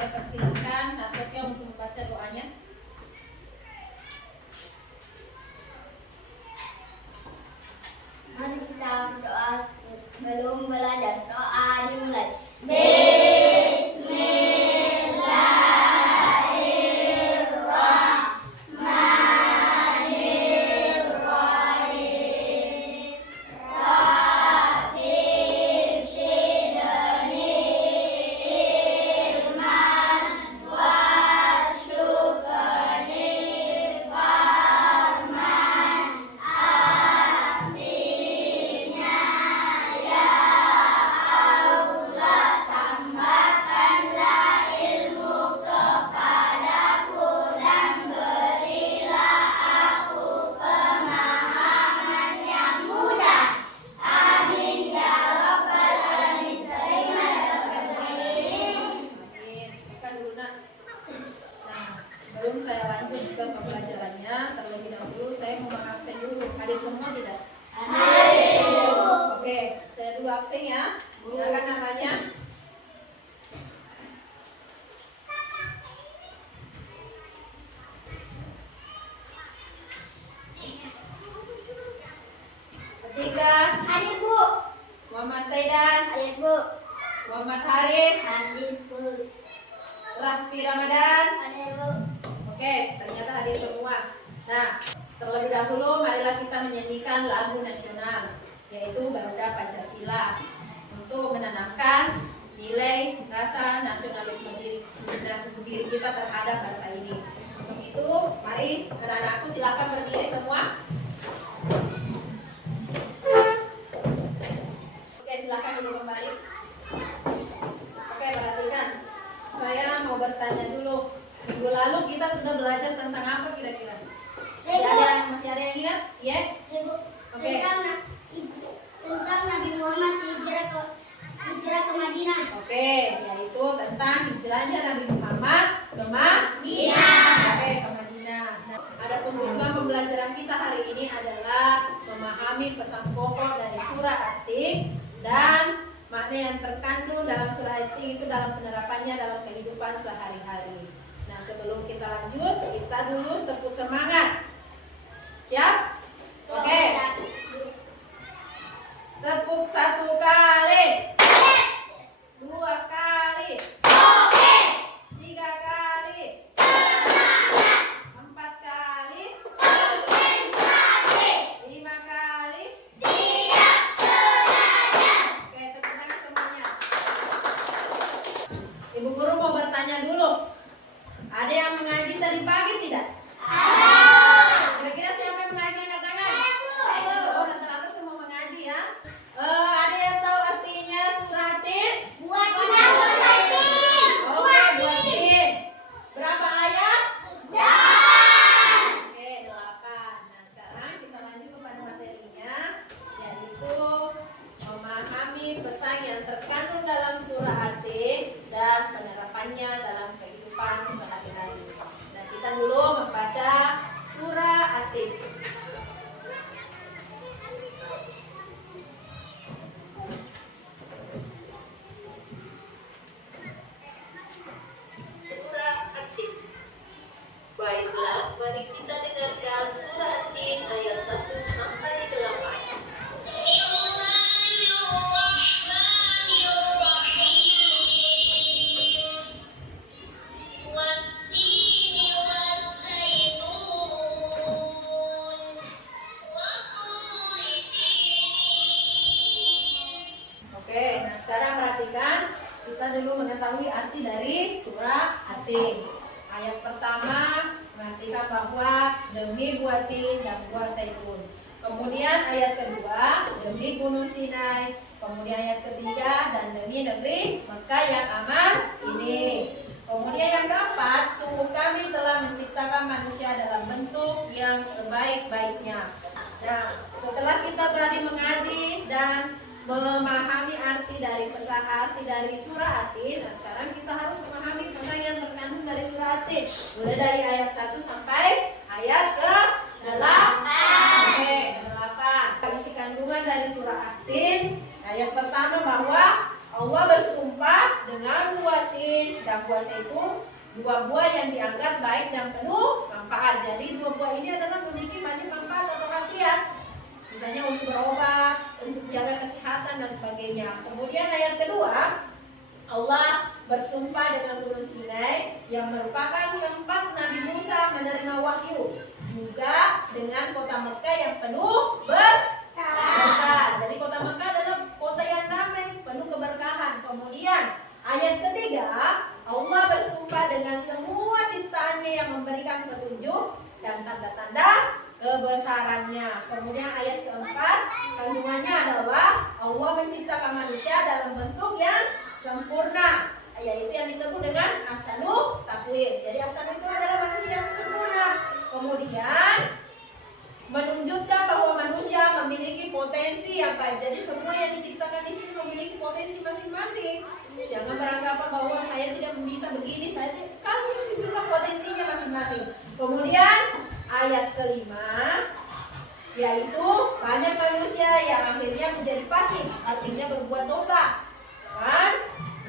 saya persilahkan Kak Sofia untuk membaca doanya. Mari kita berdoa sebelum belajar. Doa dimulai. Sebelum saya lanjut ke pembelajarannya, terlebih dahulu saya mau mengabsen dulu. Hadir semua tidak? Hadir. Oke, saya dulu absen ya. Silakan namanya. Ketika Hadir, Bu. Muhammad Saidan, Hadir, Bu. Muhammad Haris, Hadir, Bu. Raffi Ramadan. Hadir, Bu. Oke, ternyata hadir semua. Nah, terlebih dahulu marilah kita menyanyikan lagu nasional, yaitu Garuda Pancasila, untuk menanamkan nilai rasa nasionalisme diri kita terhadap bangsa ini. Untuk itu, mari anak-anakku silakan berdiri semua. Oke, silakan duduk kembali. Oke, perhatikan. Saya mau bertanya dulu. Minggu lalu kita sudah belajar tentang apa kira-kira? Masih ada yang ingat? Ya? Oke. Tentang Nabi Muhammad hijrah ke Madinah. Oke, yaitu tentang hijrahnya Nabi Muhammad ke Madinah. Oke, ke Madinah. Nah, adapun tujuan pembelajaran kita hari ini adalah memahami pesan pokok dari surah At-Tin dan makna yang terkandung dalam surah At-Tin itu dalam penerapannya dalam kehidupan sehari-hari. Nah, sebelum kita lanjut, kita dulu tepuk semangat. Siap? Oke. Tepuk 1 kali. 2 kali. 3 kali. 4 kali. 5 kali. Oke, tepuk tangan semuanya. Ibu guru mau bertanya dulu. Ada yang mengaji tadi pagi tidak? Kira-kira siapa yang mengaji, angkat tangan? Oh, rata-rata semua mengaji ya. Ada yang tahu artinya surah At-Tin? Oke, buatin. Berapa ayat? 8. Oke, 8. Nah, sekarang kita lanjut kepada materinya, yaitu memahami pesan yang terkandung dalam surah At-Tin dan penerapannya dalam kehidupan sehari-hari. Dan kita dulu membaca surah At-Tin. Surah At-Tin. Baiklah, mari kita dengarkan surah At-Tin ayat 1 sampai 8. Oke, nah sekarang perhatikan, kita dulu mengetahui arti dari surah At-Tin. Ayat pertama mengartikan bahwa demi buah tin dan buah zaitun. Kemudian ayat kedua demi gunung Sinai. Kemudian ayat ketiga dan demi negeri Mekah yang aman ini. Kemudian yang keempat, sungguh kami telah menciptakan manusia dalam bentuk yang sebaik-baiknya. Nah, setelah kita tadi mengaji dan memahami arti dari surah At-Tin, nah sekarang kita harus memahami pesan yang terkandung dari surah At-Tin. Mulai dari ayat 1 sampai ayat ke-8. Oke, ke-8. Isi kandungan dari surah At-Tin. Ayat pertama bahwa Allah bersumpah dengan buah tin dan buah zaitun, dua buah yang dianggap baik dan penuh manfaat. Jadi dua buah ini adalah memiliki banyak manfaat atau khasiat. Misalnya untuk berobat, untuk jaga kesehatan dan sebagainya. Kemudian ayat kedua, Allah bersumpah dengan Gunung Sinai yang merupakan tempat Nabi Musa menerima wahyu, juga dengan kota Mekah yang penuh berkah. Jadi kota Mekah adalah kota yang damai, penuh keberkahan. Kemudian ayat ketiga, Allah bersumpah dengan semua ciptaannya yang memberikan petunjuk dan tanda-tanda kebesarannya. Kemudian ayat keempat, kandungannya adalah Allah menciptakan manusia dalam bentuk yang sempurna, yaitu yang disebut dengan ahsanu taqwim. Jadi ahsanu itu adalah manusia yang sempurna. Kemudian menunjukkan bahwa manusia memiliki potensi yang baik. Jadi semua yang diciptakan di sini memiliki potensi masing-masing. Jangan beranggapan bahwa saya tidak bisa begini, saya tidak. Kamu tunjukkan potensinya masing-masing. Kemudian ayat kelima, yaitu banyak manusia yang akhirnya menjadi fasik, artinya berbuat dosa, kan?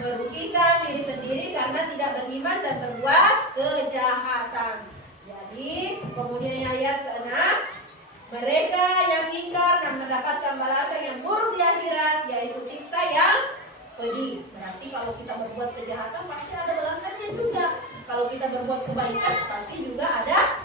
Merugikan diri sendiri karena tidak beriman dan berbuat kejahatan. Jadi kemudian ayat ke-6, mereka yang ingkar dan mendapatkan balasan yang buruk di akhirat, yaitu siksa yang pedih. Berarti kalau kita berbuat kejahatan pasti ada balasannya juga. Kalau kita berbuat kebaikan pasti juga ada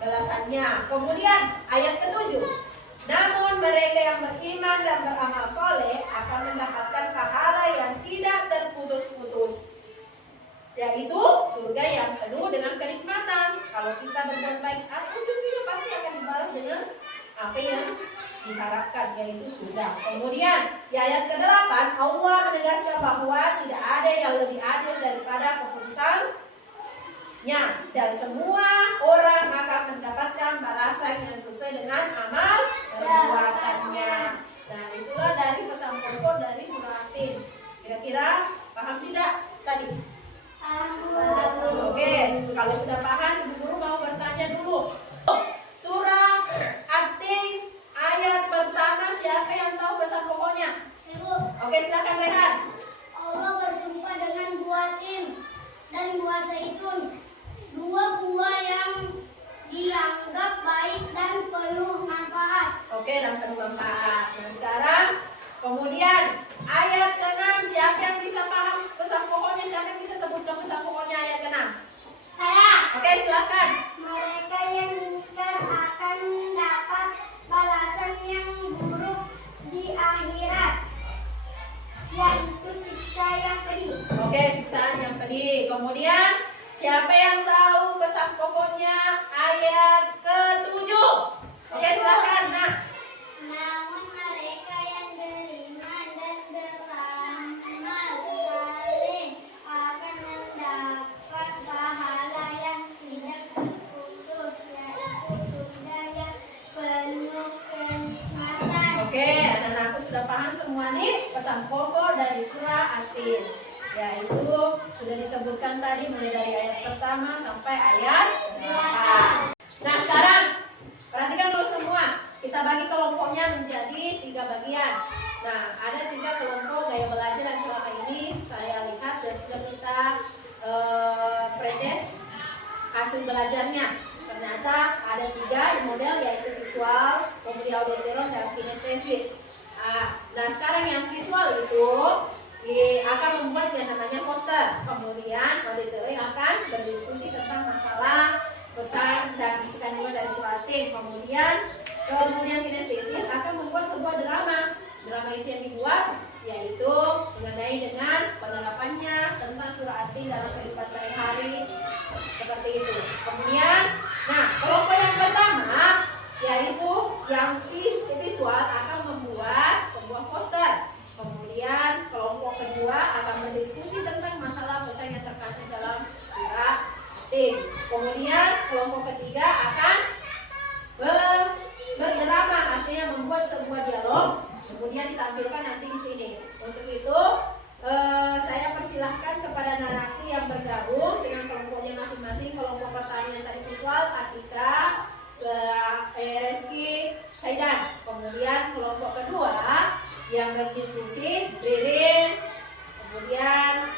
balasannya. Kemudian ayat ke-7, namun mereka yang beriman dan beramal soleh akan mendapatkan pahala yang tidak terputus-putus, yaitu surga yang penuh dengan kenikmatan. Kalau kita berbuat baik, ujungnya pasti akan dibalas dengan apa yang diharapkan, yaitu surga. Kemudian di ayat ke-8, Allah menegaskan bahwa tidak ada yang lebih adil daripada keputusannya, dan semua orang akan mendapatkan balasan yang sesuai dengan amal perbuatannya. Nah, itulah dari pesan pokok dari surah At-Tin. Kira-kira paham tidak tadi? Oke, kalau sudah paham, Ibu Guru mau bertanya dulu. Surah At-Tin ayat pertama, siapa yang tahu pesan pokoknya? Oke, silakan Rehan. Allah bersumpah dengan buah tin dan buah zaitun, dua buah yang dianggap baik dan penuh manfaat. Oke, dan penuh manfaat. Nah, sekarang kemudian ayat ke-6, siapa yang bisa paham pesan pokoknya? Siapa yang bisa sebutkan pesan pokoknya ayat ke-6? Saya. Oke, silakan. Mereka yang ingkar akan mendapat balasan yang buruk di akhirat, yaitu siksa yang pedih. Oke, siksaan yang pedih. Kemudian siapa yang tahu pesan pokoknya ayat ke-7? Oke, silakan. Nah, Namun mereka yang beriman dan beramal saleh akan mendapat pahala yang tidak terputus, yaitu surga yang penuh kenikmatan. oke, anak-anakku sudah paham semua nih pesan pokok dari surah At-Tin. Yaitu sudah disebutkan tadi mulai dari ayat pertama sampai ayat 8. Nah, sekarang perhatikan dulu semua. Kita bagi kelompoknya menjadi 3 bagian. Nah, ada 3 kelompok gaya belajar yang selama ini saya lihat dan sudah kita pretest hasil belajarnya. Ternyata ada 3 model, yaitu visual, kemudian auditory dan kinestesis. Nah, sekarang yang visual itu akan membuat yang namanya poster. Kemudian auditory akan berdiskusi tentang masalah pesan dan isi kandungan dari surah At-Tin. Kemudian kinestesis akan membuat sebuah drama. Drama itu yang dibuat yaitu mengenai dengan penerapannya tentang surah At-Tin dalam kehidupan sehari-hari, seperti itu. Kemudian, nah, kelompok yang pertama yaitu yang visual akan membuat sebuah poster. Kemudian kelompok kedua akan berdiskusi tentang masalah pesan yang terkandung dalam surah At-Tin. Kemudian kelompok ketiga akan berdrama, artinya membuat sebuah dialog, kemudian ditampilkan nanti di sini. Untuk itu saya persilahkan kepada narasi yang bergabung dengan kelompoknya masing-masing. Kelompok pertama yang tadi visual, Atika, Reski, Saidan. Kemudian kelompok kedua yang berdiskusi, Ririn, kemudian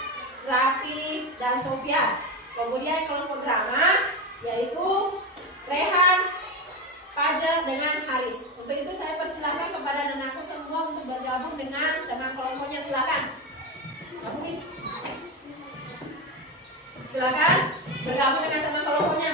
Rafi, dan Sofyan. Kemudian kelompok drama yaitu Rehan, Fajar dengan Haris. Untuk itu saya persilahkan kepada anakku semua untuk bergabung dengan teman kelompoknya. Silakan. Silakan bergabung dengan teman kelompoknya.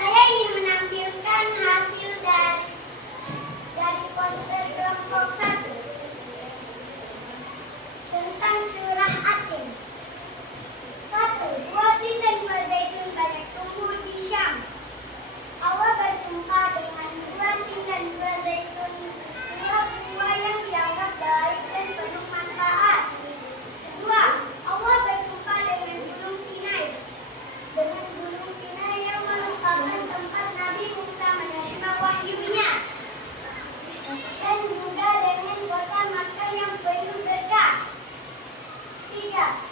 Saya ingin menampilkan hasil dari poster kelompok 1 tentang surah Atin. 1. Buah tin dan buah zaitun banyak tumbuh di Syam. Allah bersumpah dengan buah tin dan buah zaitun, dua buah yang dianggap baik dan penuh manfaat. 2. Allah bersumpah dengan gunung Sinai. Dengan gunung Sinai yang merupakan tempat Nabi Musa menerima wahyunya. Dan juga dengan kota Makkah yang penuh berkah. 3.